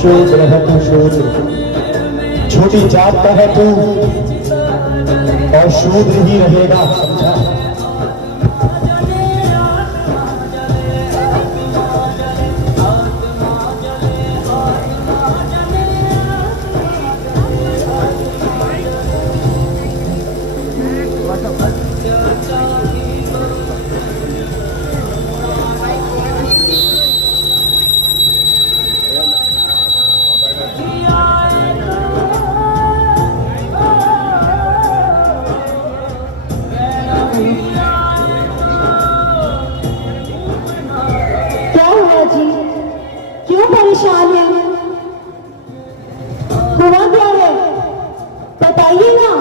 शूद्र है तू शूद्र, छोटी जात का है तू और शूद्र ही रहेगा, समझा। क्यों परेशान है? हुआ क्या है? बताइए ना।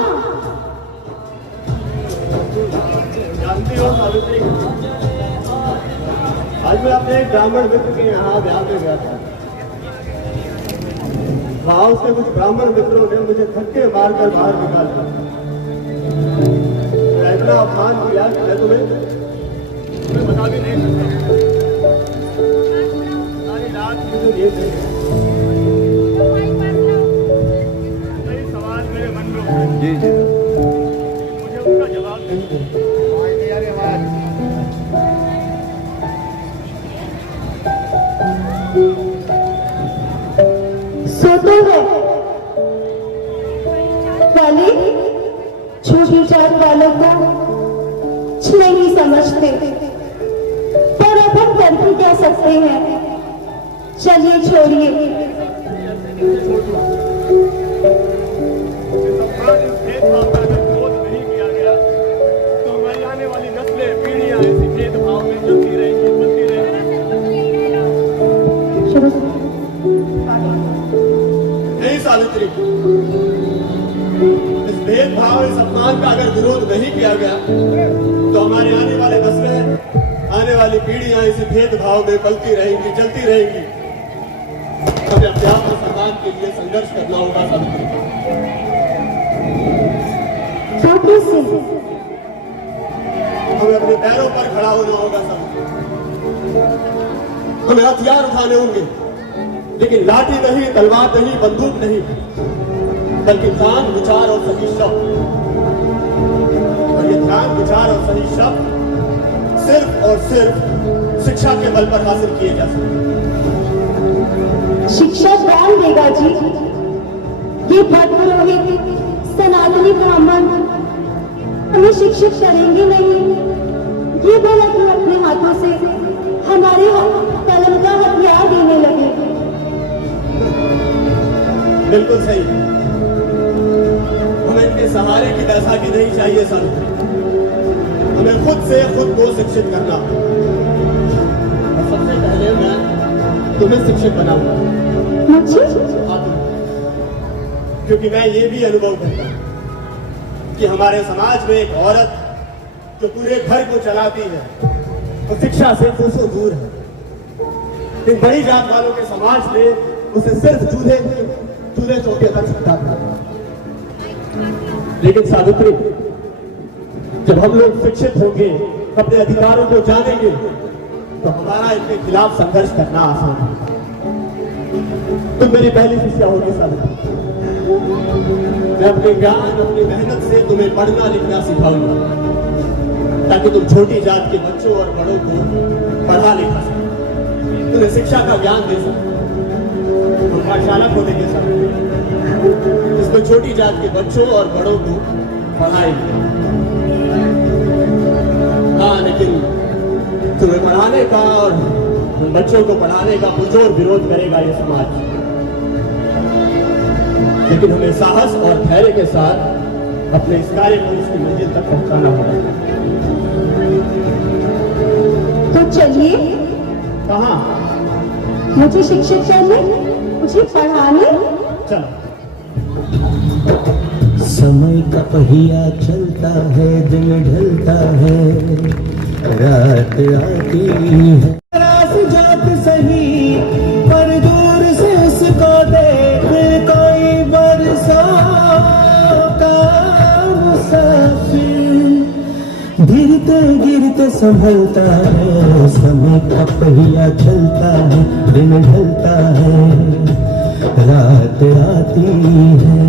जानती हो सावित्री, आज मैं अपने एक ब्राह्मण मित्र के यहाँ ब्याह में गया था। वहां उसके कुछ ब्राह्मण मित्रों ने मुझे धक्के मारकर बाहर निकाल दिया। इतना अपमान किया कि मैं तुम्हें बता भी नहीं सकता। सारी रात मुझे नींद नहीं आई। कई सवाल मेरे मन में उठे। जी जी, मुझे उनका जवाब नहीं मिला। सोते हैं वाले छोटी जात वालों को कुछ नहीं समझते, पर अब हम कर भी कह सकते हैं। चलिए छोड़िए। तो हमारी आने वाली नस्लें पीढ़ियां ऐसी भेदभाव में चलती रहेंगी, बनती रहेंगी। नहीं सावित्री, इस भेदभाव, इस अपमान का अगर विरोध नहीं किया गया तो हमारे आने वाले नस्लें, आने वाली पीढ़ियां इस भेदभाव में पलती रहेंगी, चलती रहेंगी। हमें अध्यात्म समाज के लिए संघर्ष करना होगा सावित्री। हमें अपने पैरों पर खड़ा होना होगा सावित्री। हमें हथियार उठाने होंगे, लेकिन लाठी नहीं, तलवार नहीं, बंदूक नहीं, बल्कि ध्यान, विचार और सही शब्द। और ये ध्यान, विचार और सही शब्द सिर्फ और सिर्फ शिक्षा के बल पर हासिल किए जा सकते। शिक्षा कौन देगा जी? ये भक्त पुरोहित, सनातनी ब्राह्मण हमें शिक्षित करेंगे नहीं। ये बोला कि अपने हाथों से हमारे कलम का हथियार देने लगे। बिल्कुल सही। हमें इनके सहारे की बैसाखी नहीं चाहिए सर। हमें खुद से खुद को शिक्षित करना। और सबसे पहले मैं तुम्हें शिक्षित बनाऊंगा। मुझे? हाँ, क्योंकि मैं ये भी अनुभव करता हूँ कि हमारे समाज में एक औरत जो पूरे घर को चलाती है वो शिक्षा से कोसों दूर है। इन बड़ी जात वालों के समाज में उसे सिर्फ चूल्हे चौके तक सकता था। लेकिन सावित्री, जब हम लोग शिक्षित होंगे, अपने अधिकारों को जानेंगे, तो हमारा इनके खिलाफ संघर्ष करना आसान है। तुम मेरी पहली शिष्या होगी सावित्री। मैं अपने ज्ञान, अपनी मेहनत से तुम्हें पढ़ना लिखना सिखाऊंगा, ताकि तुम छोटी जात के बच्चों और बड़ों को पढ़ा लिखा सको, तुम्हें शिक्षा का ज्ञान दे सको। हम पाठशाला खोलेंगे सब, इसमें छोटी जात के बच्चों और बड़ों को पढ़ाएंगे। हाँ, लेकिन तुम्हें पढ़ाने का और बच्चों को पढ़ाने का पुरजोर विरोध करेगा ये समाज। लेकिन हमें साहस और धैर्य के साथ अपने इस कार्य को उसकी मंजिल तक पहुंचाना होगा। तो चलिए। कहाँ? मुझे शिक्षित करने, मुझे पढ़ाने। चलो। समय का पहिया चलता है, दिन ढलता है, रात आती है। रास जात सही पर दूर से उसको देख, कोई बरसों का मुसाफिर गिरते गिरते संभलता है। समय का पहिया चलता है, दिन ढलता है, रात आती है।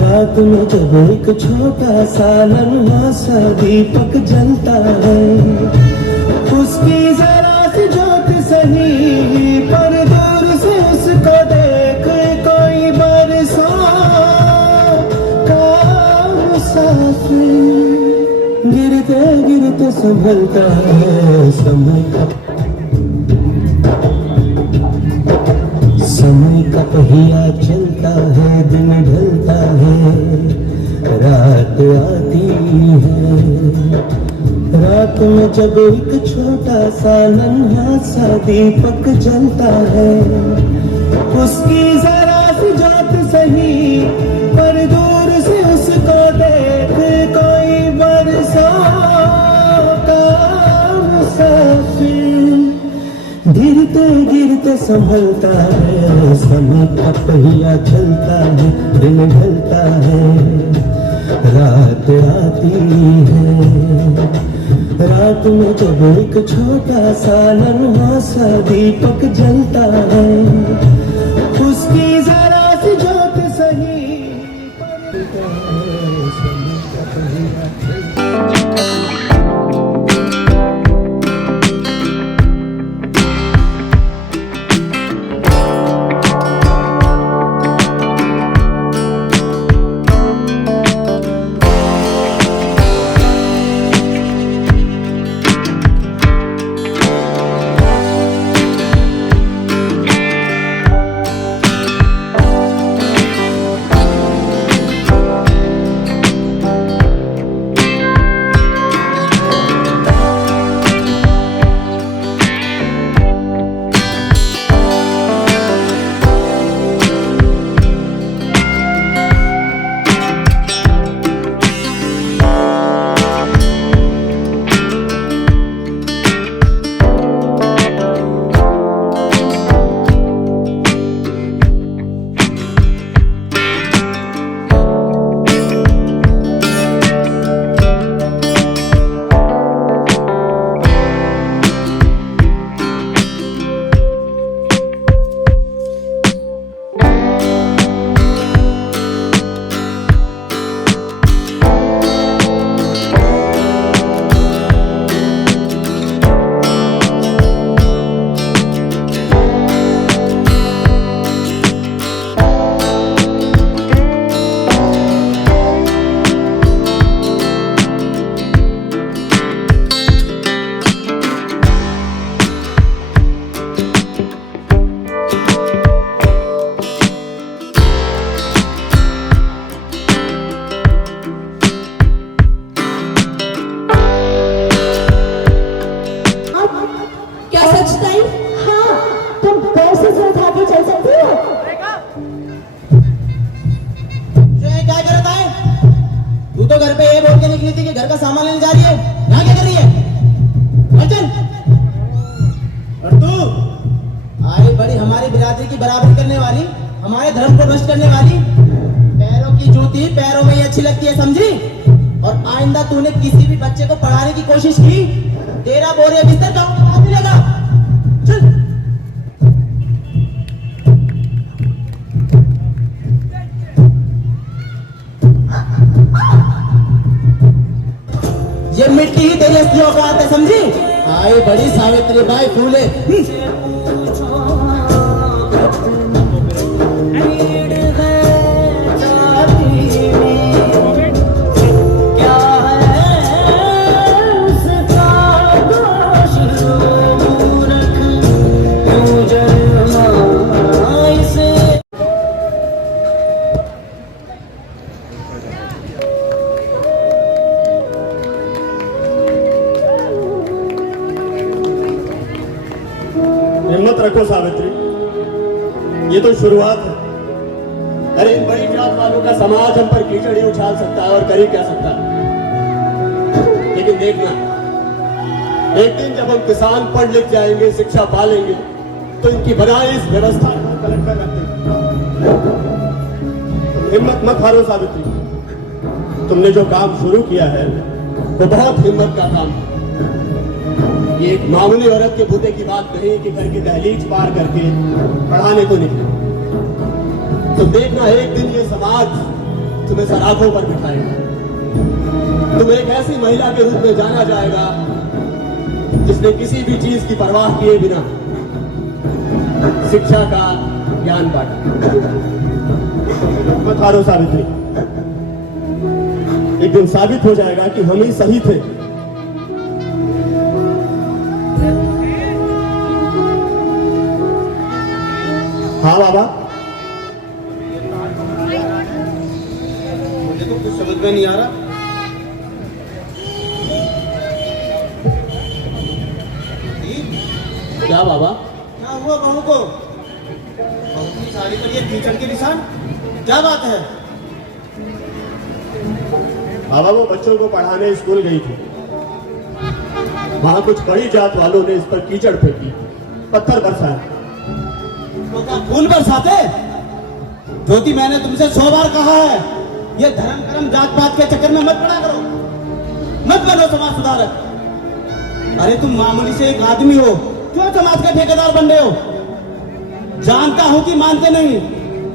रात में जब एक छोटा सा नन्हा सा दीपक जलता है, उसकी जरा सी ज्योत सही पर दूर से उसको देख कोई बरसों का मुसाफिर गिरते गिरते संभलता है समय का पहिया चलता है, दिन ढलता है, रात आती है। रात में जब एक छोटा सा नन्हा सा दीपक जलता है, उसकी जरा सी ज्योत सही पर दूर से उसको देख कोई बरसों का मुसाफिर गिरते गिरते संभलता है। समय का पहिया चलता है, दिन ढलता है, रात आती है। रात में जब एक छोटा सा नन्हा सा दीपक जलता है, उसकी जरा सी ज्योत सही पर समय का पहिया चलता है। घर का सामान लेने जा रही है, यहाँ क्या कर रही है? चल। और तू आई बड़ी हमारी बिरादरी की बराबरी करने वाली, हमारे धर्म को नष्ट करने वाली, पैरों की जूती पैरों में ही अच्छी लगती है, समझी? और आइंदा तूने किसी भी बच्चे को पढ़ाने की कोशिश की, तेरा बोरिया बिस्तर का मिलेगा। चल। ये मिट्टी ही तेरी असली औकात है, समझी? आई बड़ी सावित्री बाई फूले। हिम्मत रखो सावित्री, ये तो शुरुआत है। अरे इन बड़ी जात वालों का समाज हम पर कीचड़ ही उछाल सकता है और कर ही क्या सकता है। लेकिन देखना, एक दिन जब हम किसान पढ़ लिख जाएंगे, शिक्षा पा लेंगे, तो इनकी बनाई इस व्यवस्था को पलट कर रख देंगे। तुम हिम्मत मत हारो सावित्री, तुमने जो काम शुरू किया है वो बहुत हिम्मत का काम है। ये एक मामूली औरत के बूते की बात नहीं कि घर की दहलीज पार करके पढ़ाने को निकले। तुम देखना एक दिन ये समाज तुम्हें सराखों पर बिठाएगा। तुम एक ऐसी महिला के रूप में जाना जाएगा जिसने किसी भी चीज की परवाह किए बिना शिक्षा का ज्ञान बांटा। मत हारो सावित्री, एक दिन साबित हो जाएगा कि हम ही सही थे। हाँ बाबा, मुझे तो कुछ समझ में नहीं आ रहा। क्या बाबा? क्या हुआ बहू को? बहू की साड़ी पर ये कीचड़ के निशान, क्या बात है? बाबा वो बच्चों को पढ़ाने स्कूल गई थी, वहां कुछ बड़ी जात वालों ने इस पर कीचड़ फेंकी, पत्थर बरसाया। तो क्या खून बरसाते? ज्योति, मैंने तुमसे 100 बार कहा है, ये धर्म कर्म जात पात के चक्कर में मत पड़ा करो, मत बनो समाज सुधारक। अरे तुम मामूली से एक आदमी हो, क्यों समाज के ठेकेदार बन रहे हो? जानता हूं कि मानते नहीं,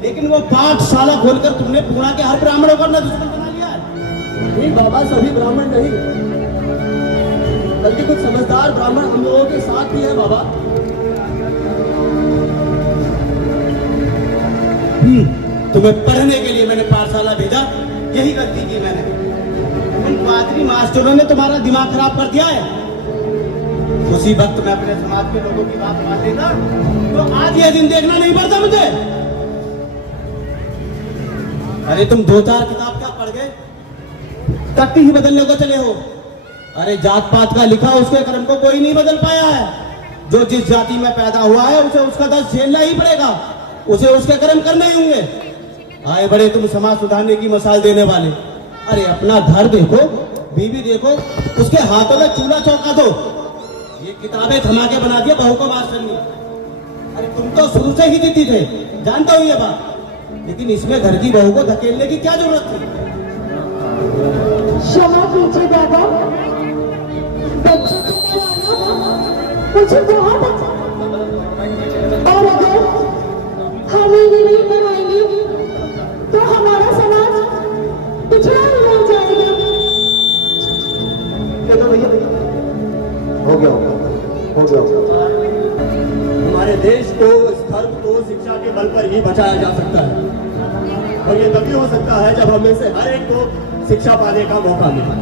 लेकिन वो पाठशाला खोलकर तुमने पूर्णा के हर ब्राह्मणों को अपना दुश्मन बना लिया है। नहीं बाबा, सभी ब्राह्मण नहीं, बल्कि कुछ समझदार ब्राह्मण हम लोगों के साथ भी है बाबा। तुम्हें पढ़ने के लिए मैंने पाठशाला भेजा, यही गलती की मैंने। उन पादरी मास्टरों ने तुम्हारा दिमाग खराब कर दिया है। उसी वक्त मैं अपने समाज के लोगों की बात मान लेता तो आज यह दिन देखना नहीं पड़ता मुझे। अरे तुम 2-4 किताब क्या पढ़ गए, तख्ती ही बदलने को चले हो। अरे जात पात का लिखा उसके कर्म को कोई नहीं बदल पाया है। जो जिस जाति में पैदा हुआ है उसे उसका दर्द झेलना ही पड़ेगा, उसे उसके कर्म करने ही होंगे। आए बड़े तुम समाज सुधारने की मिसाल देने वाले। अरे अपना घर देखो, बीवी देखो, उसके हाथों में चूल्हा चौका दो। ये किताबें थमा के बना दिया बहू को मास्टरनी। अरे तुम तो शुरू से ही जीती थे, जानता हूं ये बात, लेकिन इसमें घर की बहू को धकेलने की क्या जरूरत थी? क्षमा कीजिए दादा, बच्चे को खिलाना मुझे बहुत अच्छा, और अगर हम इन्हें नहीं पढ़ाएंगे तो हमारा समाज पिछड़ा ही रह जाएगा। चलो भैया, हो गया हो गया। हमारे देश को, इस धर्म को शिक्षा के बल पर ही बचाया जा सकता है, और ये तभी हो सकता है जब हमें से हर एक को शिक्षा पाने का मौका मिले।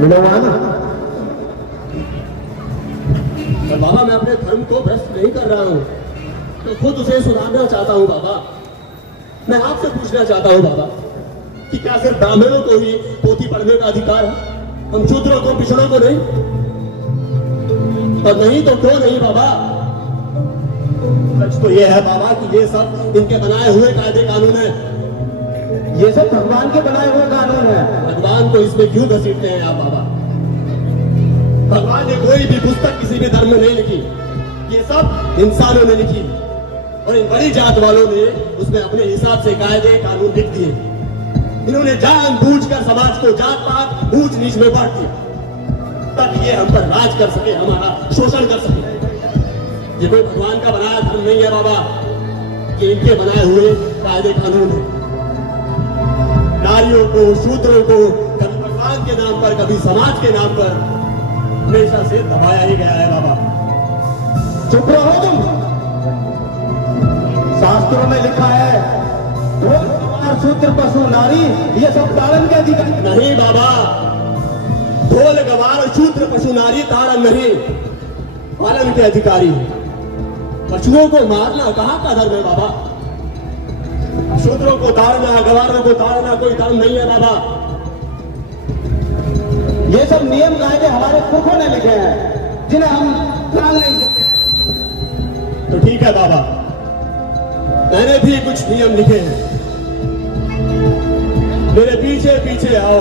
मिलेगा ना? और बाबा, मैं अपने धर्म को भ्रष्ट नहीं कर रहा हूँ, तो खुद उसे सुधारना चाहता हूँ बाबा। मैं आपसे पूछना चाहता हूँ बाबा कि क्या सिर्फ ब्राह्मणों को ही पोथी पढ़ने का अधिकार है, हम शूद्रों को, पिछड़ों को नहीं? और नहीं तो क्यों नहीं बाबा? सच तो यह है बाबा कि ये सब इनके बनाए हुए कायदे कानून है। ये सब भगवान के बनाए हुए कानून है। भगवान को इसमें क्यों घसीटते हैं आप बाबा? भगवान ने कोई भी पुस्तक किसी भी धर्म में नहीं लिखी, ये सब इंसानों ने लिखी, और इन बड़ी जात वालों ने उसमें अपने हिसाब से कायदे कानून लिख दिए। इन्होंने जानबूझकर समाज को जात पात ऊंच नीच में बांट दिया, ताकि ये हम पर राज कर सके, हमारा शोषण कर सके। ये कोई भगवान का बनाया धर्म नहीं है बाबा, ये इनके बनाए हुए कायदे कानून है। नारियों को, शूद्रों को कभी भगवान के नाम पर, कभी समाज के नाम पर हमेशा से दबाया ही गया है बाबा। चुप रहो तुम। शास्त्रों में लिखा है, ढोल गवार शूद्र पशु नारी ये सब ताड़न के अधिकार नहीं बाबा, ढोल गवार शूद्र पशु नारी ताड़न नहीं, पालन के अधिकारी। पशुओं को मारना कहाँ का धर्म है बाबा? शूद्रों को ताड़ना, गवारों को ताड़ना कोई धर्म नहीं है बाबा। ये सब नियम कायदे हमारे पुरखों ने लिखे हैं, जिन्हें हम टाल नहीं सकते। तो ठीक है बाबा, मैंने भी कुछ नियम लिखे हैं, मेरे पीछे पीछे आओ,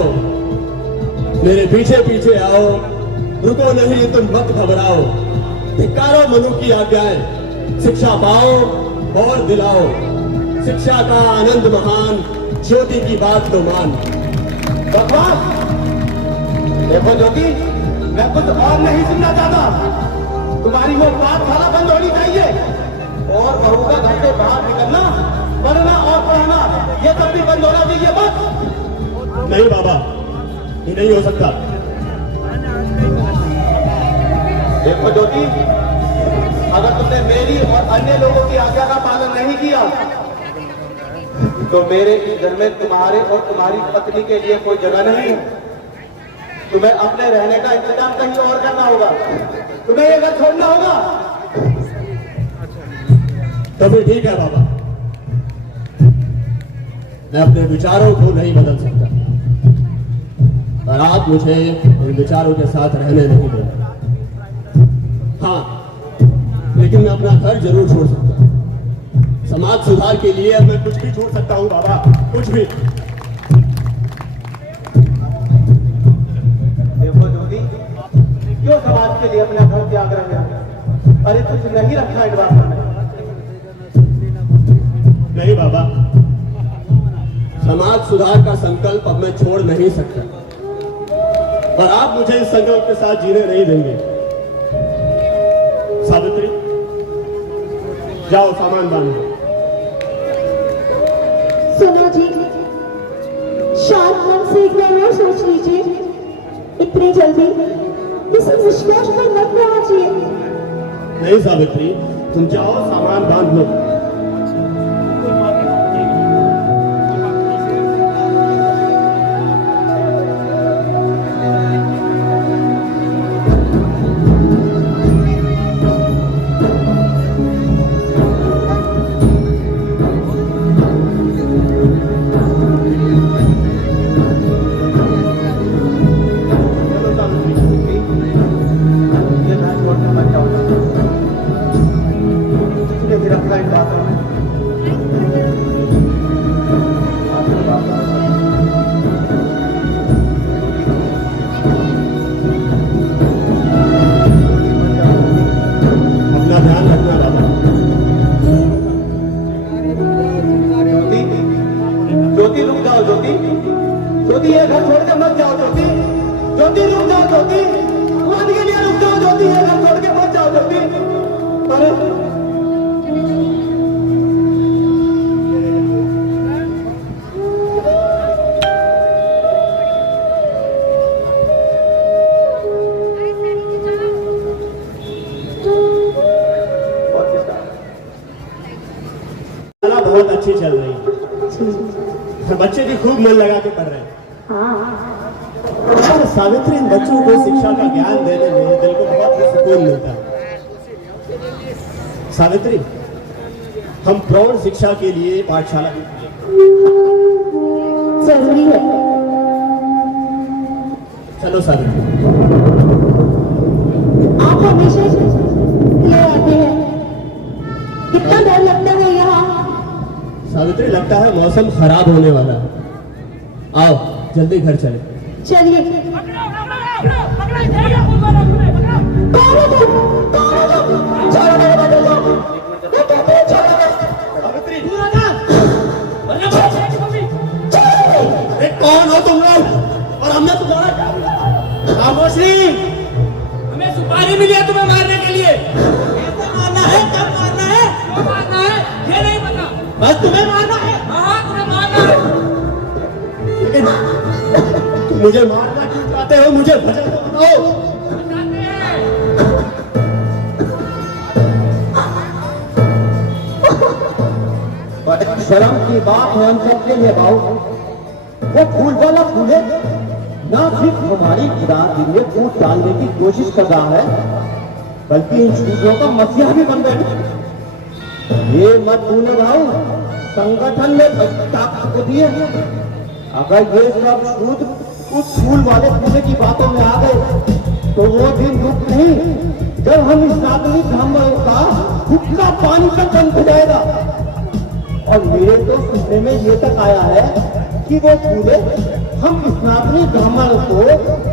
मेरे पीछे पीछे आओ, रुको नहीं तुम मत घबराओ, धिक्कारो मनु की आज्ञाएं, शिक्षा पाओ और दिलाओ, शिक्षा का आनंद महान, ज्योति की बात तो मान। बकवास! देखो ज्योति, मैं कुछ और नहीं सुनना चाहता। तुम्हारी वो पाठशाला बंद होनी चाहिए, और बहू का घर से बाहर निकलना पढ़ना और पढ़ाना ये सब भी बंद होना चाहिए बस। नहीं बाबा, ये नहीं हो सकता। देखो ज्योति, अगर तुमने मेरी और अन्य लोगों की आज्ञा का पालन नहीं किया तो मेरे इस घर में तुम्हारे और तुम्हारी पत्नी के लिए कोई जगह नहीं है। तुम्हें अपने रहने का इंतजाम कहीं और करना होगा, तुम्हें ये घर छोड़ना होगा। तो फिर ठीक है बाबा, मैं अपने विचारों को नहीं बदल सकता, पर आप मुझे इन विचारों के साथ रहने नहीं देंगे। हाँ, लेकिन मैं अपना घर जरूर छोड़ सकता हूँ। समाज सुधार के लिए अब मैं कुछ भी छोड़ सकता हूँ बाबा, कुछ भी। देखो ज्योति, क्यों समाज के लिए अपना घर त्याग रहे हैं? अरे कुछ नहीं रखा इस बात में। नहीं बाबा, समाज सुधार का संकल्प अब मैं छोड़ नहीं सकता, पर आप मुझे इस संकल्प के साथ जीने नहीं देंगे। सावित्री, जाओ सामान बांधो। सुनो जी, शांत मन से एक बार और सोच लीजिए। इतनी जल्दी किसी निष्कर्ष पर मत पहुंचिए। नहीं सावित्री, तुम जाओ सामान बांध लो। ज्योति ये घर छोड़ के मत जाओ ज्योति, ज्योति रुक जाओ ज्योति, मान के लिए रुक जाओ ज्योति, ये घर छोड़ के मत जाओ ज्योति। अरे बहुत अच्छी चल रही है, बच्चे भी खूब मन लगा के पढ़ रहे हैं। सावित्री, इन बच्चों को शिक्षा का ज्ञान देने में दिल को बहुत सुकून मिलता है। सावित्री, हम प्रौढ़ शिक्षा के लिए पाठशाला जरूरी है। चलो सावित्री। आप हमेशा ले आते हैं, कितना डर लगता है यहाँ। सावित्री, लगता है मौसम खराब होने वाला है, आओ जल्दी घर चले। चलिए। कौन है तुम? कौन है तुम? छोड़ो मेरे बच्चे को। मैं कहती हूँ छोड़ो बस। सावित्री, अरे कौन हो तुम लोग और हमने तुम्हारा क्या किया? खामोशी, हमें सुपारी मिली है तुम्हें मारने के लिए। कैसे मारना है, कब मारना है? क्यों मारना है ये नहीं पता। बस तुम्हें मारना है। हाँ तुम्हें मारना है। लेकिन तुम मुझे मारना क्यों चाहते हो? मुझे वजह तो बताओ। बताते हैं। बड़ी शर्म की बात है हम सबके लिए बाबू, वो फूल वाला फूले ना सिर्फ हमारी बिरादरी में फूट डालने की कोशिश कर रहा है, बल्कि इन चीजों का मसीहा भी बन गए। ये मत भूलो भाऊ, संगठन में ताकत होती है। अगर ये सब शुद्ध उस फूल वाले फूले की बातों में आ गए तो वो दिन रुक नहीं जब हम इस नागरिक ब्राह्मणों का हुक्का पानी तक बंद हो जाएगा। और मेरे तो सुनने में ये तक आया है कि वो फूले हम इस नागरिक ब्राह्मण को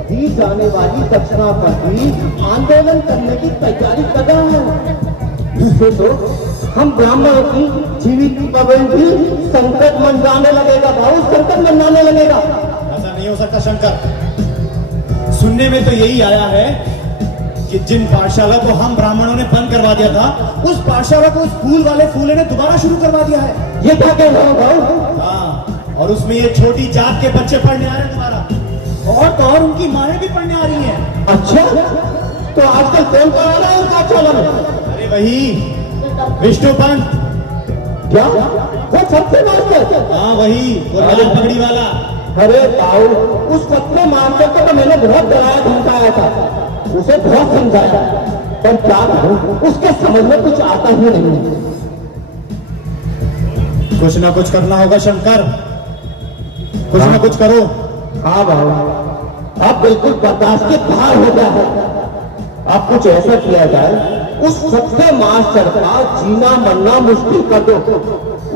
दी जाने वाली दक्षिणा पर भी आंदोलन करने की तैयारी कर रहा है। इससे तो हम ब्राह्मणों की जीवित पवन भी संकट मंडाने लगेगा भाऊ, संकट मंडाने लगेगा। ऐसा नहीं हो सकता शंकर, सुनने में तो यही आया है कि जिन पाठशाला को हम ब्राह्मणों ने बंद करवा दिया था, उस पाठशाला को स्कूल वाले फूले ने दोबारा शुरू करवा दिया है। ये क्या कह रहे हो भाऊ? हाँ, और उसमें ये छोटी जात के बच्चे पढ़ने आ रहे हैं दोबारा, और तो और उनकी माएं भी पढ़ने आ रही हैं। अच्छा, तो आजकल कौन पढ़ा रहा है उनका पाठशाला में? अरे वही विष्णु पंत। क्या वो सबसे मास्टर? हाँ वही, वो लाल पगड़ी वाला। अरे ताऊ, उस सत्य मास्टर को तो मैंने बहुत डराया धमकाया था, उसे बहुत समझाया, पर क्या करूं, उसके समझ में कुछ आता ही नहीं। कुछ ना कुछ करना होगा शंकर, कुछ ना कुछ करो। हाँ बाबा, अब बिल्कुल बर्दाश्त के बाहर हो गया है। अब कुछ ऐसा किया जाए, उस सत्य मास्टर का जीना मरना मुश्किल कर दो,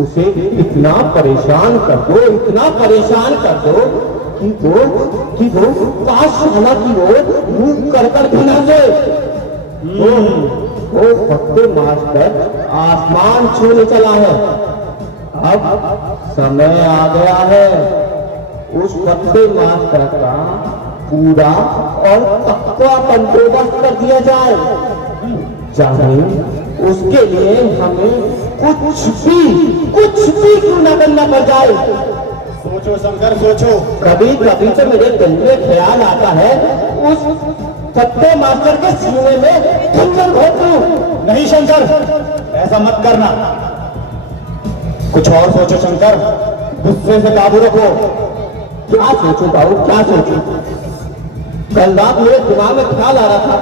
उसे इतना परेशान कर दो, इतना परेशान कर दो कि वो पाठशाला की ओर मुंह कर भी ना दे। वो सत्य मास्टर आसमान छूने चला है। अब समय आ गया है उस सत्य मास्टर का पूरा और पक्का बंदोबस्त कर दिया जाए। चाहे उसके लिए हमें कुछ भी क्यों न करना पड़ जाए। सोचो शंकर, सोचो। कभी कभी तो मेरे दिल में ख्याल आता है उस सत्य मास्टर के सीने में खंजर भोंक दूं। नहीं शंकर, ऐसा मत करना। कुछ और सोचो शंकर, गुस्से से काबू रखो। क्या सोचूं बाबू, क्या सोचूं? कल रात मेरे दिमाग में ख्याल आ रहा था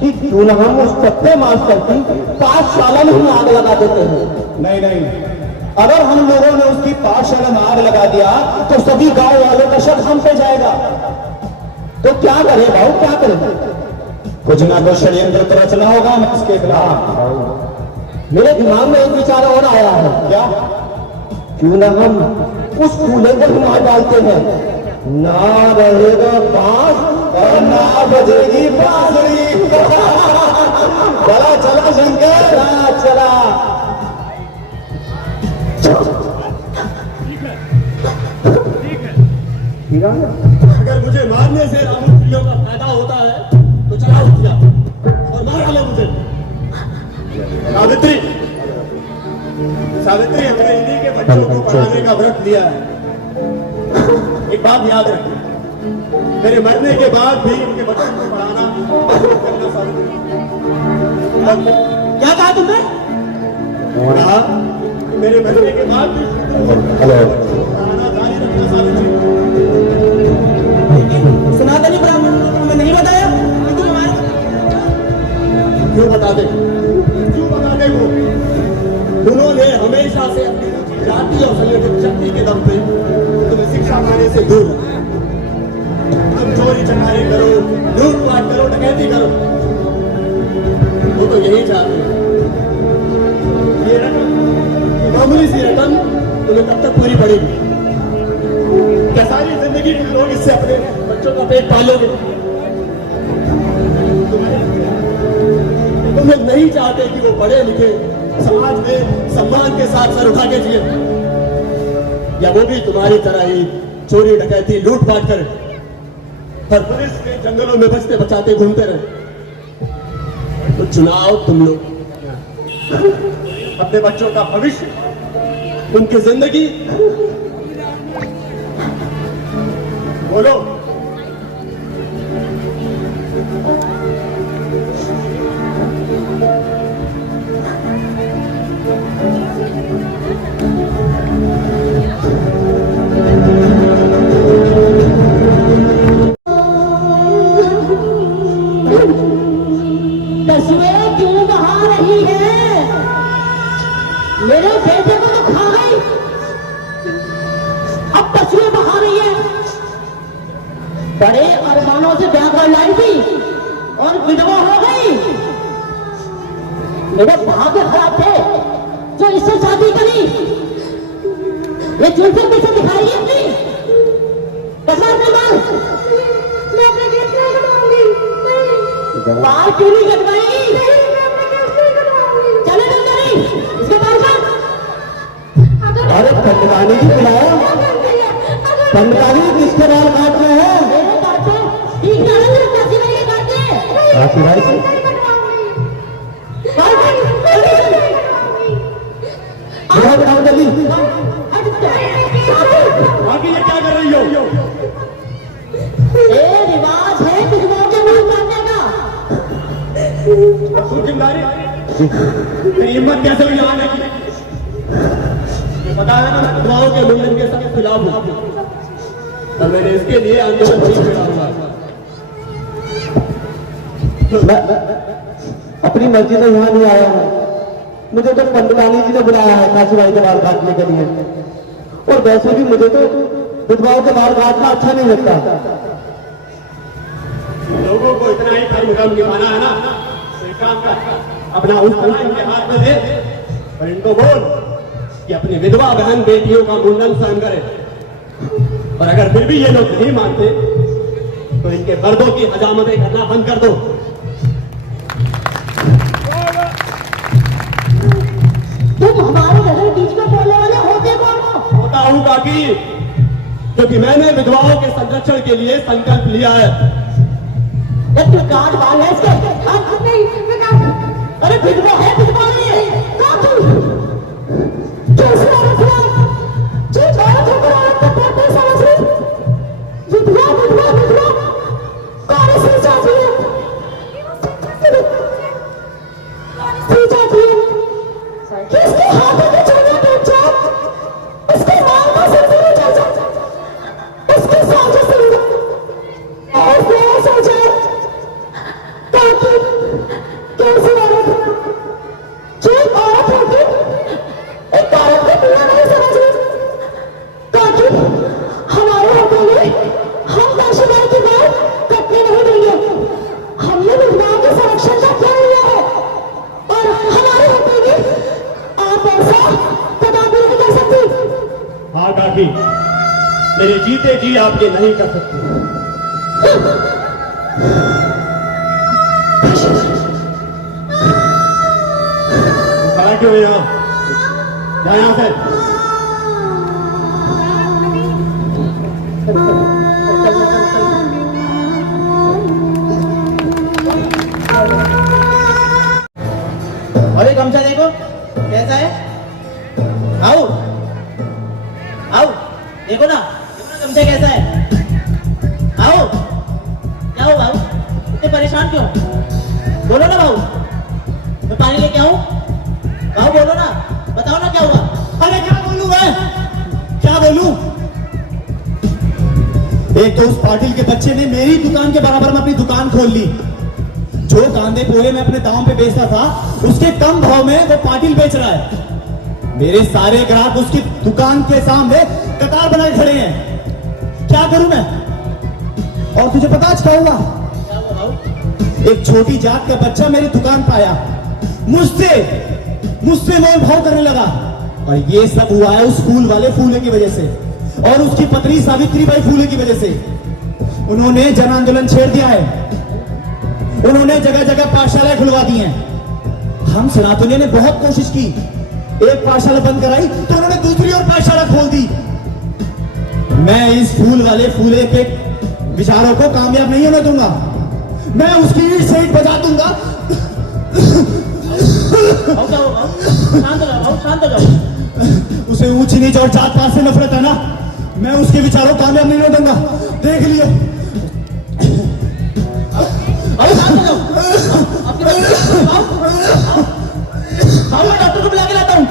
कि क्यों न हम उस सत्य मास्टर की पाठशाला में ही आग लगा देते हैं। नहीं नहीं, अगर हम लोगों ने उसकी पाठशाला में आग लगा दिया तो सभी गांव वालों का शक हम पे जाएगा। तो क्या करें भाऊ, क्या करें? कुछ ना कुछ षड्यंत्र तो रचना होगा हम इसके खिलाफ। मेरे दिमाग में एक विचार और आया है। क्या? क्यों न हम उस कूले को ही मार डालते हैं, ना रहेगा बांस और ना बजेगी बांसुरी। चला चला शंकर, चला। अगर मुझे मारने से रामुत्रियों का फायदा होता है तो चला उठिया और मार डालो मुझे। सावित्री, सावित्री, हमने इन्हीं के बच्चों को पढ़ाने का व्रत लिया है। एक बात याद रखिए, मेरे मरने के बाद भी इनके बच्चों को पढ़ाना करना। सावित्री, क्या कहा तुमने? कहा मेरे मरने के बाद भी पढ़ाना जारी रखना। सावित्री, सुना नहीं ब्राह्मण, तुम्हें नहीं बताया कि तुम हमारे? क्यों बता दे, क्यों बता दे? वो उन्होंने हमेशा से अपनी जाति और संगठित शक्ति के दम पे तुम्हें शिक्षा पाने से दूर रखा। तुम चोरी चकारी करो, लूटपाट करो, डकैती करो, वो तो यही चाहते हैं। ये रकम, मामूली सी रकम तुम्हें कब तक पूरी पड़ेगी? क्या सारी जिंदगी तुम लोग इससे अपने बच्चों का पेट पालोगे? तुम लोग नहीं चाहते कि वो पढ़े लिखे समाज में सम्मान के साथ सर उठा के जिए, या वो भी तुम्हारी तरह ही चोरी डकैती लूटपाट करे और पुलिस के जंगलों में बचते बचाते घूमते रहे? तो चुनाव तुम लोग अपने बच्चों का भविष्य, उनकी जिंदगी। बोलो, तस्वीरें क्यों बहा रही है? मेरे बेटे को तो खा गई, अब तस्वीरें बहा रही है। बड़े अरमानों से ब्याह कर लाई थी और विधवा हो गई। मेरे भाग्य खराब थे जो इससे शादी करी। ये चुलफिल कैसे दिखाई है अपनी? कैसा अपने बाल? मैं अपने केस नहीं कटवाऊंगी। बाल क्यों नहीं कटवाएगी? चले तुम नहीं, इसके बाल काट। अरे पंडवानी जी बुलाया, पंडवानी किसके बाल काट रहे हैं? मेरे काटो, ठीक है ना? तेरे चाची मेरे काटते। काशी भाई से बिठाओ बिठाओ जल्दी। आगे ये क्या कर रही हो? ये रिवाज है विधवाओं के मुंह काटने का। तू जिम्मेदारी तेरी हिम्मत कैसे हुई आने की? ये पता है ना मैं विधवाओं के मुंडन के सब खिलाफ हूँ, तो मैंने इसके लिए आंदोलन भी छेड़ा हुआ है। मैं अपनी मर्जी से यहाँ नहीं आया हूँ, मुझे तो पंडितानी जी ने बुलाया है काशी भाई के बाल काटने के लिए। और वैसे भी मुझे तो विधवाओं के बाल काटना अच्छा नहीं लगता। लोगों को इतना ही कर्म कर्म निभाना है ना, तो एक काम कर, अपना उस इनके हाथ में दे और इनको बोल कि अपनी विधवा बहन बेटियों का मुंडन स्वयं करे। और अगर फिर भी ये लोग नहीं मानते तो इनके मर्दों की हजामतें करना बंद कर दो। तुम हमारे घर बीच में बोलने वाले होते कौन हो? होता हूँ काकी, क्योंकि मैंने विधवाओं के संरक्षण के लिए संकल्प लिया है। एक प्रकार बाल है इसके। नहीं, अरे विधवा है, विधवा नहीं है। कहाँ तू? कैसे औरत है? जो औरत होकर औरत को पेट नहीं समझ रही। विधवा विधवा विधवा कौन सी जाती है? सी जाती है किसके हाथों में चूड़ियां टूट जाए, उसके माल का सिंदूर जल जाए, उसके साजो से और बेहोश हो जाए। ताकि कैसी औरत जो एक औरत होती एक औरत को पीड़ा नहीं समझ रही। ताकि हमारे होते हुए हम काशीबाई की बात कटने नहीं देंगे। हमने विधवाओं के संरक्षण का प्रण लिया है और हमारे होते हुए आप ऐसा कदापि नहीं कर सकती। हाँ काकी, मेरे जीते जी आप ये नहीं कर सकते। खड़ा क्यों है यहाँ? जा यहाँ से। और ये गमछा देखो कैसा है। आओ आओ देखो ना गमछा कैसा है। आओ क्या हो भाऊ, इतने परेशान क्यों? बोलो ना भाऊ, मैं पानी लेके आऊं? भाऊ बोलो ना, बताओ ना क्या हुआ? अरे क्या बोलूं मैं, क्या बोलूं? एक तो उस पाटिल के बच्चे ने मेरी दुकान के बराबर में अपनी दुकान खोल ली। जो कांदे पोहे में अपने दाम पे बेचता था उसके कम भाव में वो पाटिल बेच रहा है। मेरे सारे ग्राहक उसकी दुकान के सामने कतार बनाए खड़े हैं। क्या करूं मैं? और तुझे पता आज क्या हुआ? क्या हुआ भाऊ? एक छोटी जात का बच्चा मेरी दुकान पे आया, मुझसे मोल भाव करने लगा। और ये सब हुआ है उस फूल वाले फूले की वजह से और उसकी पत्नी सावित्रीबाई फूले की वजह से। उन्होंने जन आंदोलन छेड़ दिया है। उन्होंने जगह जगह पाठशाला खुलवा दी हैं। हम सनातनियों ने बहुत कोशिश की, एक पाठशाला बंद कराई तो उन्होंने दूसरी और पाठशाला खोल दी। मैं इस फूल वाले फूले के विचारों को कामयाब नहीं होने दूंगा। मैं उसकी ईंट से ईंट बजा दूंगा। भाऊ क्या हुआ? शांत हो जाओ भाऊ, शांत हो जाओ। उसे ऊंची नीच और जात पात से नफरत है ना, मैं उसके विचारों को कामयाब नहीं होने दूंगा। देख लियो। भाऊ शांत हो जाओ। भाऊ मैं डॉक्टर को बुला के लाता हूँ।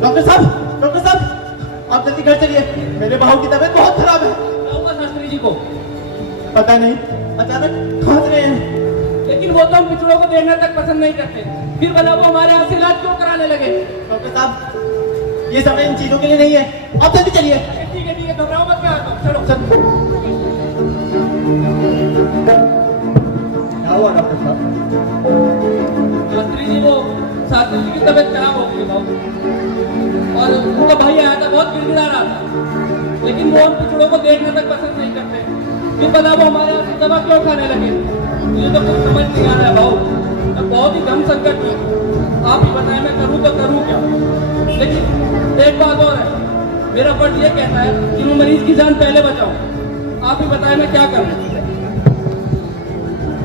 डॉक्टर साहब आप जल्दी घर चलिए, मेरे बहू की तबीयत बहुत खराब है। क्या हुआ शास्त्री जी को? पता नहीं अचानक खांस रहे हैं। लेकिन वो तो हम पिछड़ों को देखने तक पसंद नहीं करते, फिर भला वो हमारे यहाँ से इलाज क्यों कराने लगे? डॉक्टर साहब ये समय इन चीजों के लिए नहीं है, आप जल्दी चलिए। ठीक है घबराओ मत, मैं आता हूँ। चलो क्या हुआ डॉक्टर साहब? शास्त्री जी वो शास्त्री जी की तबीयत खराब हो गई भाऊ, और उनका भाई आया था, बहुत गिड़गिड़ा रहा था। लेकिन वो हम पिछड़ों को देखने तक पसंद नहीं करते, फिर भला वो हमारे यहाँ से दवा क्यों खाने लगे? मुझे तो कुछ समझ नहीं आ रहा है भाऊ। अब बहुत ही गम संकट में, आप ही बताएं मैं करूँ तो करूँ क्या? लेकिन एक बात और है, मेरा फर्ज ये कहता है कि मैं मरीज की जान पहले बचाऊं। आप ही बताएं मैं क्या करूं?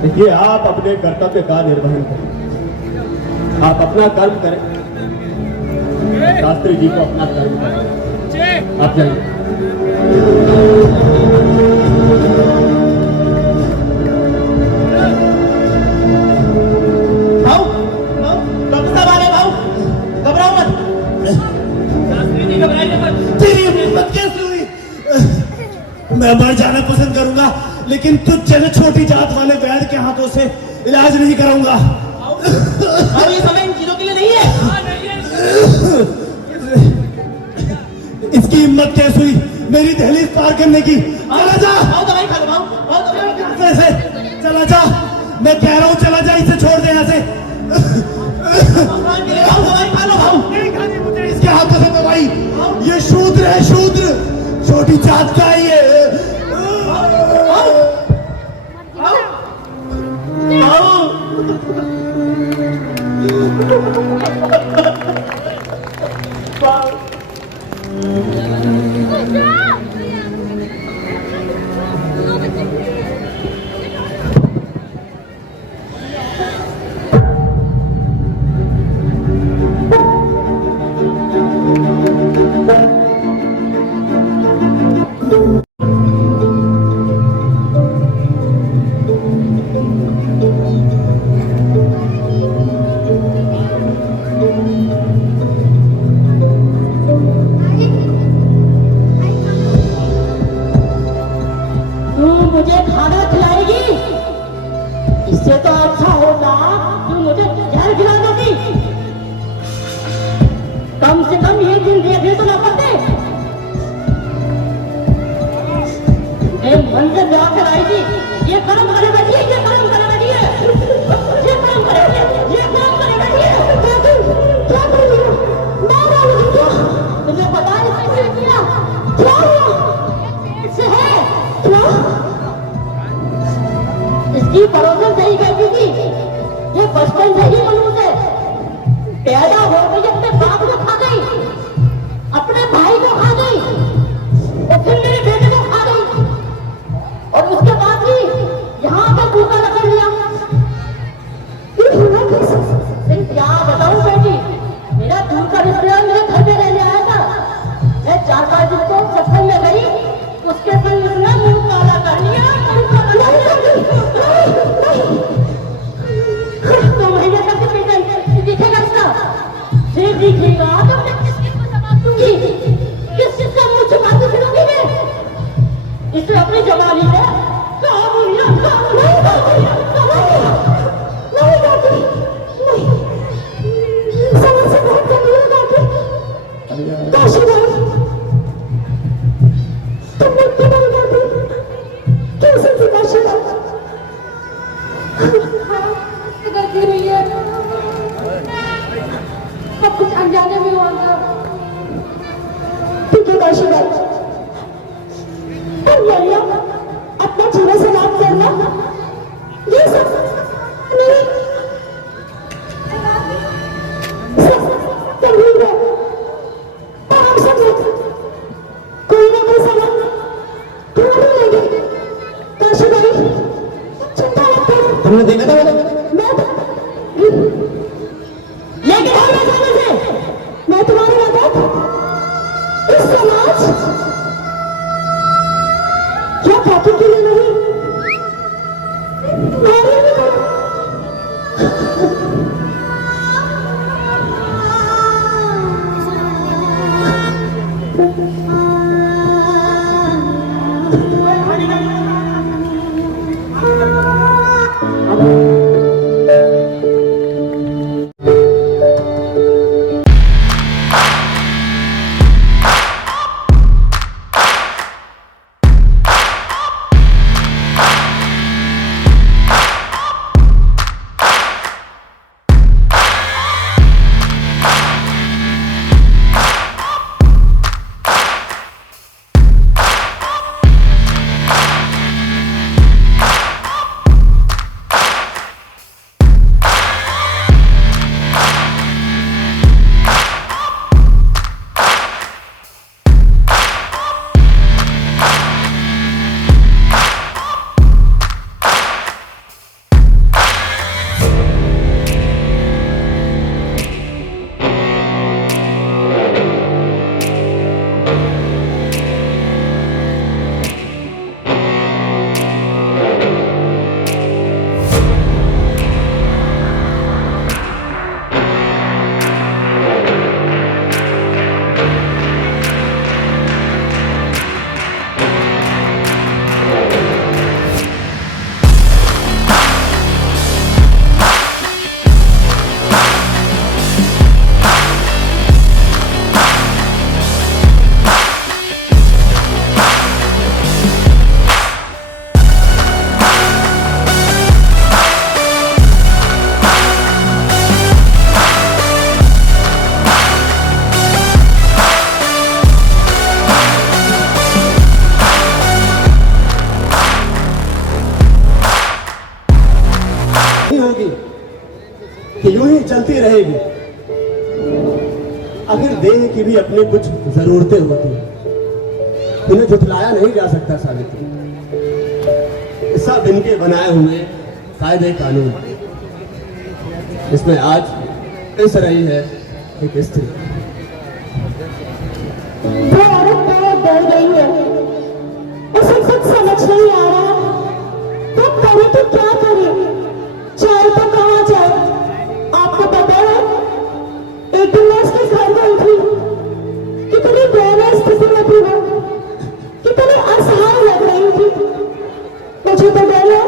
देखिए, आप अपने कर्तव्य का निर्वहन करें, आप अपना कर्म करें, शास्त्री जी को अपना कर्म करें। आप जाइए। भाऊ भाऊ डॉक्टर साहब आ गए। भाऊ घबराओ मत। शास्त्री जी घबराइए मत। तेरी हिम्मत कैसे हुई? मैं मर जाना पसंद करूंगा, लेकिन तुझ जैसे छोटी जात वाले वैद्य के हाथों से इलाज नहीं कराऊंगा। भाऊ ये समय इन चीजों के लिए नहीं है। हाँ, नहीं है। इसकी हिम्मत कैसे हुई मेरी दहलीज पार करने की? चला जा, भाऊ दवाई खा लो। भाऊ दवाई खा लो। ऐसे चला जा, मैं कह रहा हूँ चला जा, इसे छोड़ दे यहाँ से। भगवान के लिए भाऊ दवाई खा लो। भाऊ नहीं खानी मुझे इसके हाथों से दवाई। ये शूद्र है, शूद्र, छोटी जात का ही है। तू मुझे खाना खिलाएगी? इससे तो अच्छा होगा तू मुझे जहर खिला देती। कम से कम ये दिन देखने तो ना पड़ते। मैं मन से दुआ कराई थी, ये कर्म करे बैठी है, ये कर्म करे बैठी है, ये कर्म करे बैठी है, ये कर्म करे बैठी है। क्या कर रही हो? मारा मुझे क्या? तुझे पता है इसने क्या किया? क्या हुआ? पेट से है क्या? इसकी परोसन सही करती थी। ये बचपन से ही मनुष्य है। पैदा हो गई, अपने बाप को खा गई, अपने भाई को खा गई, और फिर मेरे बेटे को खा गई, और उसके बाद भी यहाँ पर भूखा रख लिया। लेकिन क्या बताऊं बेटी, मेरा दूर का रिश्तेदार मेरे घर में रहने आया था। मैं 4-5 दिन को सत्संग में गई, उसके संग उसने मुंह काला कर लिया। तो महीने तक दिखेगा इसका, फिर दिखेगा तो मैं किसको जवाब दूंगी, किससे मुंह छुपाती फिरूंगी मैं? इसे अपनी जवानी में सब कुछ अनजाने में हुआ था। ठीक है काशीनाथ, अपना जीवन समाप्त करना ये सब नहीं, सब जरूरी है। और हम सब लोग कोई ना कोई समय ढूंढ लेंगे। काशी भाई चिंता मत करो। तुमने देखा था मैं लेकिन हर सामने से मैं तुम्हारी मदद इस समाज क्या खाते के लिए नहीं, मेरे लिए करो। अब भी अपनी कुछ जरूरतें होती हैं, उन्हें झुठलाया नहीं जा सकता सावित्री। ये सब इनके बनाए हुए कायदे कानून, इसमें आज इस रही है एक स्त्री। वो औरत बहुत डर गई है, उसे कुछ समझ नहीं आ रहा वो करे तो क्या करे, जाए तो कहाँ जाए। आपको पता है एक दिन मैं उसके घर गई थी, कितनी दयनीय स्थिति में थी वो, कितनी असहाय लग रही थी। मुझे तो डर है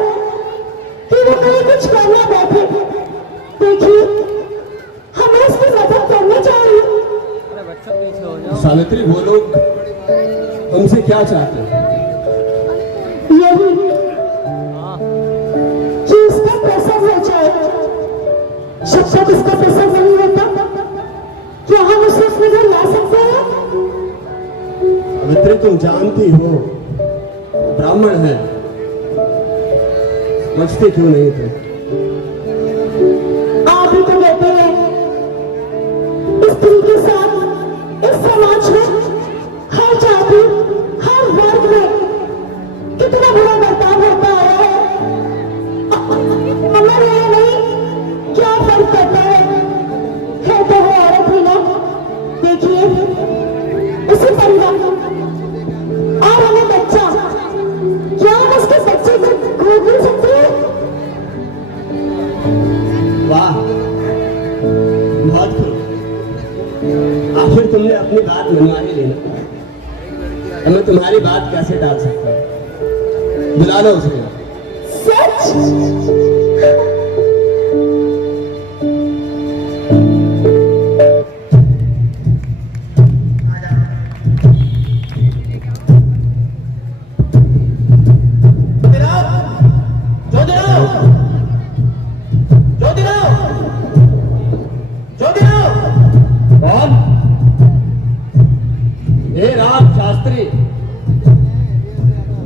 कि वो कहीं कुछ करने बैठे। देखिए हमें उसकी मदद करनी चाहिए। सावित्री, वो लोग तुमसे क्या चाहते हैं? यही कि उसका प्रसव हो जाए। जब तक उसका प्रसव नहीं होता क्या हम उसे अपने घर ला सकते हैं? सावित्री, तुम जानती हो वो ब्राह्मण है, समझते क्यों नहीं थे? आप ही तो कहते हैं स्त्री के साथ इस समाज में हर जाति हर वर्ग में कितना बुरा बर्ताव होता आया है। हमें ये नहीं क्या फर्क पड़ता है तो वो औरत ही ना। देखिए उसी परिवार और हमें बच्चा, क्या हम उसके बच्चे को गोद मिल सकते हैं? वाह, बहुत खूब। आखिर तुमने अपनी बात मनवा ही लेना, तो मैं तुम्हारी बात कैसे टाल सकता हूँ? बुला लो उसे। सच? कौन? हे राम शास्त्री,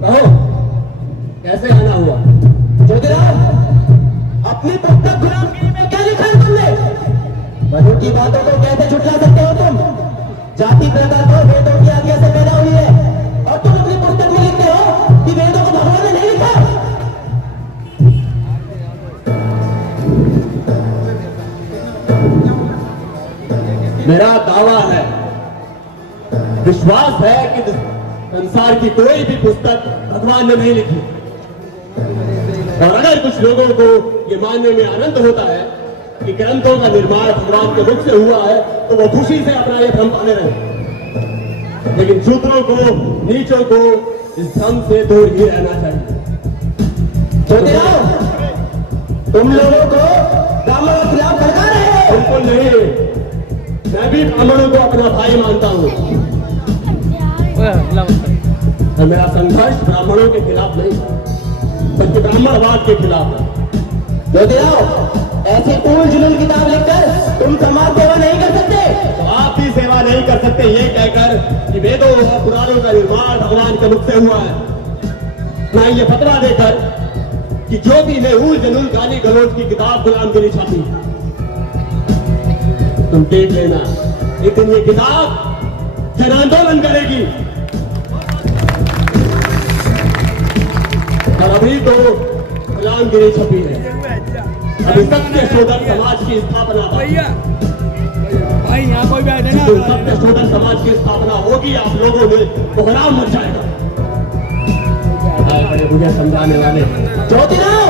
कहो कैसे आना हुआ? ज्योतिराव, अपनी पुस्तक गुलामगिरी में क्या लिखा है तुमने? मधु की बातों को कैसे झुठला सकते हो तुम? जाति प्रथा तो वेदों की आज्ञा से पैदा हुई है और तुम अपनी पुस्तक में लिखते हो कि वेदों को भगवान ने नहीं लिखा। मेरा दावा है, विश्वास है कि संसार की कोई भी पुस्तक भगवान ने नहीं लिखी। और अगर कुछ लोगों को ये मानने में आनंद होता है कि ग्रंथों का निर्माण भगवान के मुख से हुआ है, तो वो खुशी से अपना ये भ्रम पाने रहे। लेकिन शूद्रों को, नीचों को इस भ्रम से दूर ही रहना चाहिए। ज्योतिराव, तुम लोगों को ब्राह्मणों के खिलाफ भड़का रहे हो। बिल्कुल नहीं, मैं भी ब्राह्मणों को अपना भाई मानता हूँ और मेरा संघर्ष ब्राह्मणों के खिलाफ नहीं बल्कि ब्राह्मणवाद के खिलाफ है। ज्योतिराव, ऐसी उल जुलूल किताब लिखकर तुम समाज सेवा नहीं कर सकते। तो आप भी सेवा नहीं कर सकते ये कहकर कि वेदों और पुराणों का निर्माण भगवान के मुख से हुआ है, ना ये फतवा देकर कि ज्योति ने उल जलूल गाली गलौज की किताब गुलामगिरी छापी। तुम देख लेना, एक दिन ये किताब जन आंदोलन करेगी। और अभी तो गुलामगिरी छपी है, अभी सत्य शोधक समाज की स्थापना भाई यहाँ कोई बैठे ना। सत्य शोधक समाज की स्थापना होगी, आप लोगों ने तो गुलाम मर जाएगा। बड़े मुझे समझाने वाले। ज्योतिराव,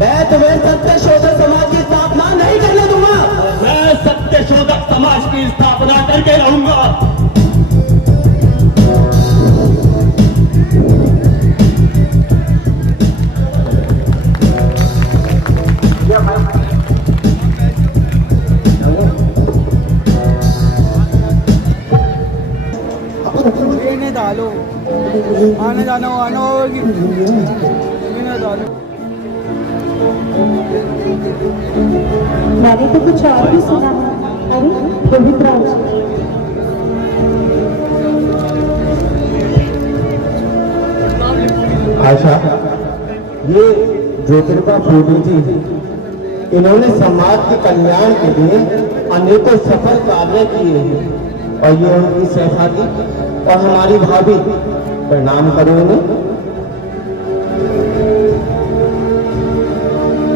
मैं तुम्हें सत्य शोधक समाज की स्थापना नहीं करने दूंगा। मैं सत्य शोधक समाज की स्थापना करके रहूंगा। इन्हें डालो, आने जाना होगी, इन्हें डालो। मैंने तो कुछ और भी सुना है। अरे रोहित राज, आशा, ये ज्योतिर्बा फूले जी हैं। इन्होंने समाज के कल्याण के लिए अनेकों सफल कार्य किए हैं। और ये उनकी सहपाठी और हमारी भाभी, प्रणाम करो इन्हें।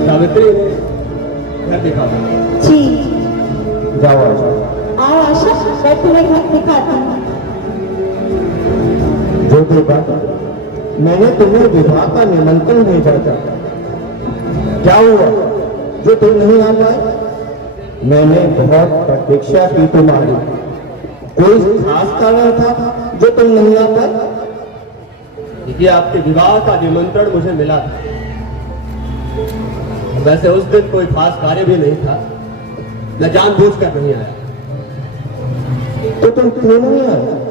सावित्री घर दिखा दो। जी जाओ आशा। आओ आशा, मैं तुम्हें घर दिखाती हूँ। जो देखा मैंने तुम्हें विवाह का निमंत्रण भेजा था, क्या हुआ जो तुम नहीं आ पाए? मैंने बहुत प्रतीक्षा की तुम्हारी, कोई खास कारण था जो तुम नहीं आ पाए? देखिए, आपके विवाह का निमंत्रण मुझे मिला था। वैसे उस दिन कोई खास कार्य भी नहीं था, मैं जानबूझकर नहीं आया। तो तुम क्यों नहीं आए?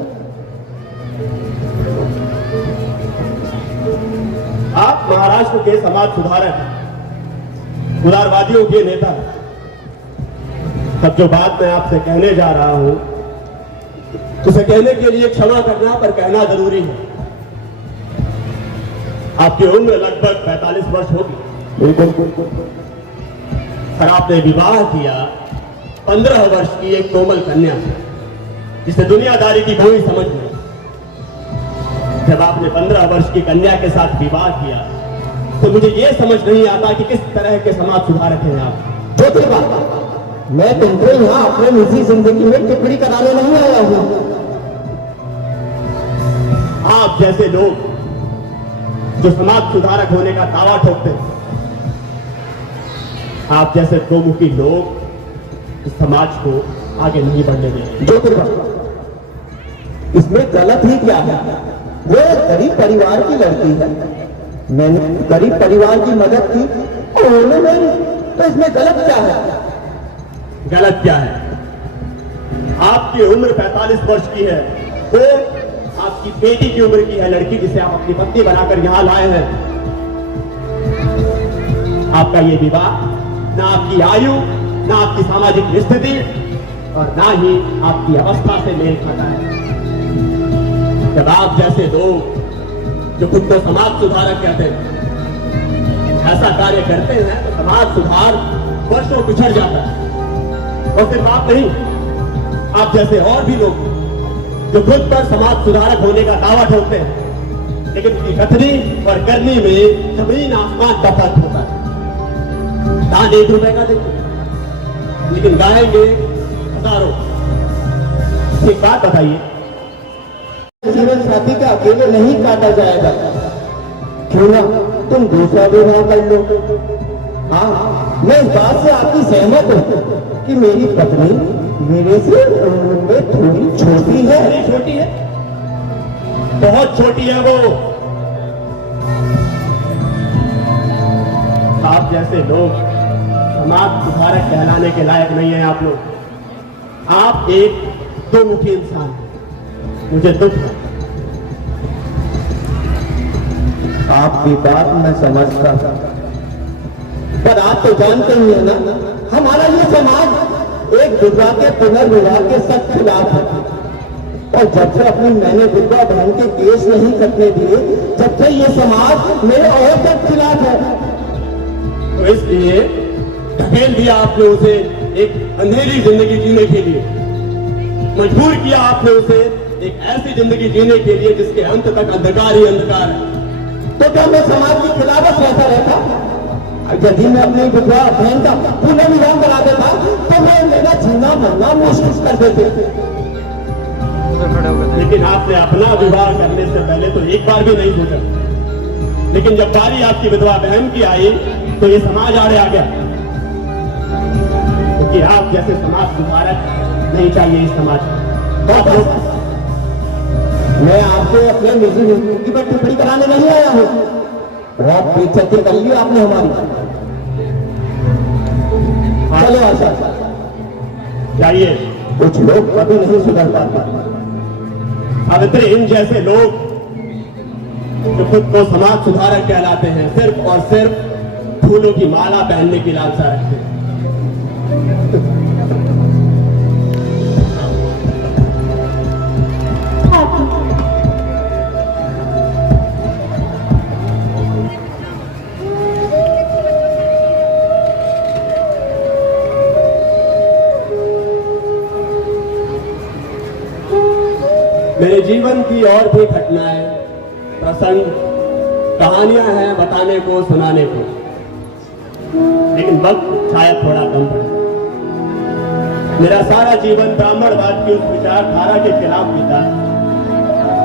आप महाराष्ट्र के समाज सुधारक, उदारवादियों के नेता। तब जो बात मैं आपसे कहने जा रहा हूं, उसे कहने के लिए क्षमा करना, पर कहना जरूरी है। आपकी उम्र लगभग 45 वर्ष होगी। बिल्कुल। और आपने विवाह किया 15 वर्ष की एक कोमल कन्या से, जिसे दुनियादारी की कोई समझ नहीं। जब आपने 15 वर्ष की कन्या के साथ विवाह किया, तो मुझे यह समझ नहीं आता कि किस तरह के समाज सुधारक हैं आप। जो थी बात, मैं तुमको यहाँ अपने निजी जिंदगी में टिप्पणी कराने नहीं आया हूँ। आप जैसे लोग जो समाज सुधारक होने का दावा ठोकते हैं, आप जैसे दोमुखी लोग इस समाज को आगे नहीं बढ़ने देंगे। जो थी बात, इसमें गलत ही क्या है? वो एक गरीब परिवार की लड़की है, मैंने गरीब परिवार की मदद की और उन्होंने मेरी, तो इसमें गलत क्या है? गलत क्या है? आपकी उम्र 45 वर्ष की है, वो आपकी बेटी की उम्र की है लड़की, जिसे आप अपनी पत्नी बनाकर यहां लाए हैं। आपका ये विवाह ना आपकी आयु, ना आपकी सामाजिक स्थिति और ना ही आपकी अवस्था से मेल खाता है। जब आप जैसे लोग जो खुद को समाज सुधारक कहते हैं ऐसा कार्य करते हैं, तो समाज सुधार वर्षों पिछड़ जाता है। और सिर्फ आप नहीं, आप जैसे और भी लोग जो खुद पर समाज सुधारक होने का दावा ठोकते हैं, लेकिन उनकी कथनी और करनी में जमीन आसमान का फर्क होता है। दान 1 रुपए का देते, लेकिन गाएंगे हजारों। एक बात बताइए, जीवन साथी का अकेले नहीं काटा जाएगा, क्यों ना तुम दूसरा विवाह कर लो? हाँ, मैं इस बात से आपकी सहमत हूँ कि मेरी पत्नी मेरे से उम्र में थोड़ी छोटी है। नहीं छोटी है, बहुत छोटी है वो। आप जैसे लोग समाज सुधारक कहलाने के लायक नहीं है। आप लोग, आप एक दोमुखी इंसान हैं। मुझे दुख है। आपकी बात मैं समझता था, पर आप तो जानते ही है ना, हमारा ये समाज एक विधवा के पुनर्विवाह के सख्त खिलाफ है। और जब से अपनी मैंने विधवा बहन के केस नहीं कटने दिए, जब से ये समाज मेरे और के खिलाफ है। तो इसलिए ढकेल दिया आपने उसे एक अंधेरी जिंदगी जीने के लिए, मजबूर किया आपने उसे एक ऐसी जिंदगी जीने के लिए जिसके अंत तक अंधकार ही अंधकार है। तो क्या मैं समाज की खिलाफत रहता रहता? यदि मैं अपनी विधवा बहन का पुनर्विवाह करा देता, तो मैं मेरा जीना मरना मुश्किल कर देते। लेकिन आपने अपना विवाह करने से पहले तो एक बार भी नहीं सोचा। लेकिन जब बारी आपकी विधवा बहन की आई, तो ये समाज आड़े आ गया, क्योंकि आप जैसे समाज सुधारक नहीं चाहिए इस समाज को। मैं आपको अपने निजी जिंदगी पर टिप्पणी कराने नहीं आया हूँ। बहुत बेइज्जती कर ली आपने हमारी। चलो आशा, चाहिए कुछ लोग कभी नहीं सुधर पाते। सावित्री, इन जैसे लोग जो खुद को समाज सुधारक कहलाते हैं, सिर्फ और सिर्फ फूलों की माला पहनने की लालसा रखते हैं। मेरे जीवन की और भी घटनाएं, प्रसंग, कहानियां हैं बताने को, सुनाने को, लेकिन वक्त शायद थोड़ा कम पड़ा। मेरा सारा जीवन ब्राह्मणवाद की उस विचारधारा के खिलाफ बीता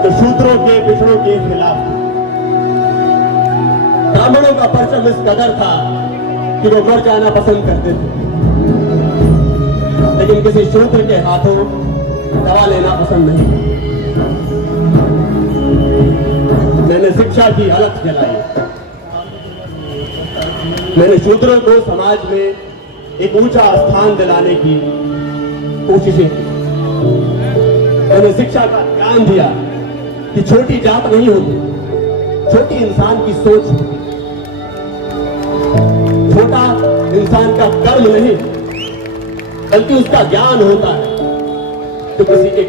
जो शूद्रों के, पिछड़ों के खिलाफ था। ब्राह्मणों का परचम इस कदर था कि वो मर जाना पसंद करते थे, लेकिन किसी शूद्र के हाथों दवा लेना पसंद नहीं। मैंने शिक्षा की अलख जलाई। मैंने शूद्रों को समाज में एक ऊंचा स्थान दिलाने की कोशिशें की। मैंने शिक्षा का ज्ञान दिया कि छोटी जात नहीं होती, छोटी इंसान की सोच होती। छोटा इंसान का कर्म नहीं, बल्कि उसका ज्ञान होता है जो किसी के